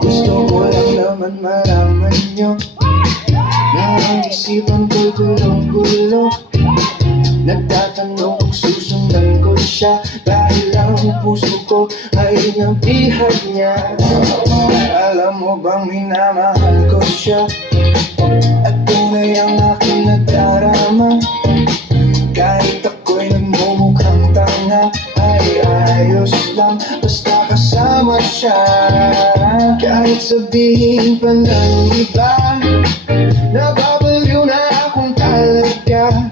Gusto ko lang naman malaman nyo na ang isipan ko'y gulong-gulo. Nagtatanong kung susundan ko siya, dahil ang puso ko ay nabihag niya. Alam mo bang minamahal ko siya, at tunay ang aking nadarama. Kahit ako'y nagmumukhang tanga, ay ayos lang basta kasama siya. Kahit sabihin pa ng iba, nababaliw na akong talaga.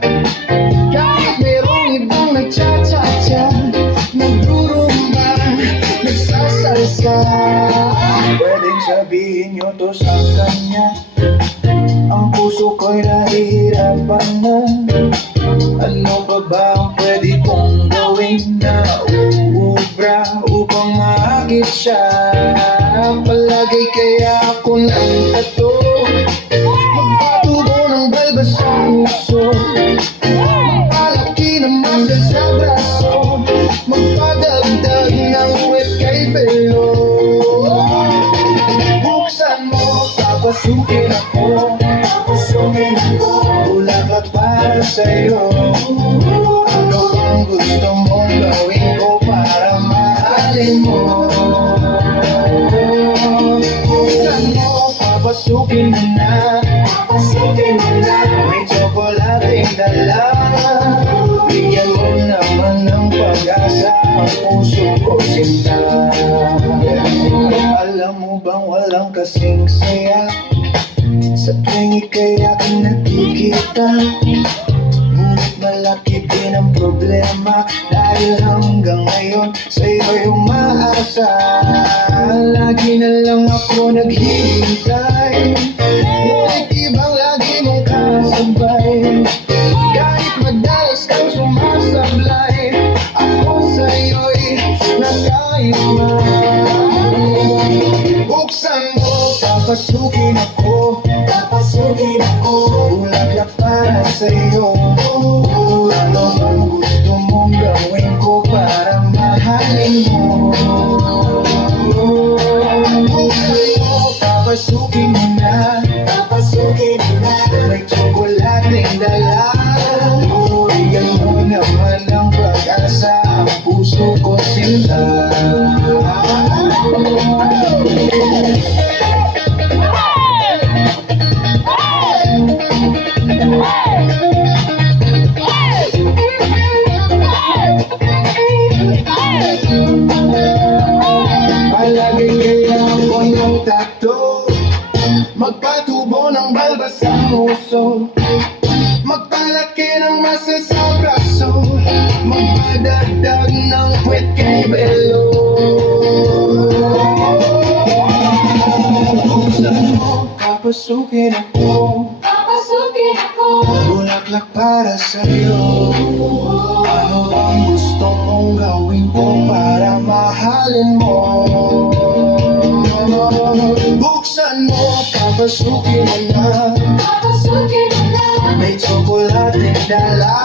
Kahit merong ibang nagtsatsa-tsa, nagrurumba, nagsasalsa. Pwedeng sabihin nyo to sa kanya, ang puso ko'y nahihirapan na. Ano pa ba ang pwede kong gawin na uubra upang maakit siya? Palagay kaya ako ng tato, magpatubo ng balbas sa puso, magpalaki ng muscle sa braso, magpadagdag ng wet kay pelo. Buksan mo, papasukin ako, bulaklak para sa'yo. Ano bang gusto mong gawin ko para mahalin mo? Buksan mo, papasukin mo na, may tsokolating dala. Bigyan mo naman ng pag-asa ang puso ko, sinta. Alam mo bang walang kasing saya sa tuwing ika'y aking nakikita? Ngunit malaki din ang problema, dahil hanggang ngayon sa'yo'y umaasa. Lagi na lang ako naghihintay, ngunit ibang lagi mong kasabay. Kahit madalas kang sumasablay, ako sa'yo'y nag-aisma. Buksan mo, papasukin ako, bulaklak para sa'yo. Ano bang gusto mong gawin ko para mahalin mo? Buksan mo, papasukin mo na, may tsokolating dala. Bigyan mo naman ng pag-asa ang puso ko, sinta. Palagi kaya ako ng tato, magpatubo ng balbas sa puso, magpalaki ng muscle sa braso, magpadagdag ng puwet kay belo. Buksan mo, papasukin ako, bulaklak para sa'yo. Ano ang gusto mong gawin ko para mahalin mo? Buksan mo, papasukin mo na, may tsokolating dala.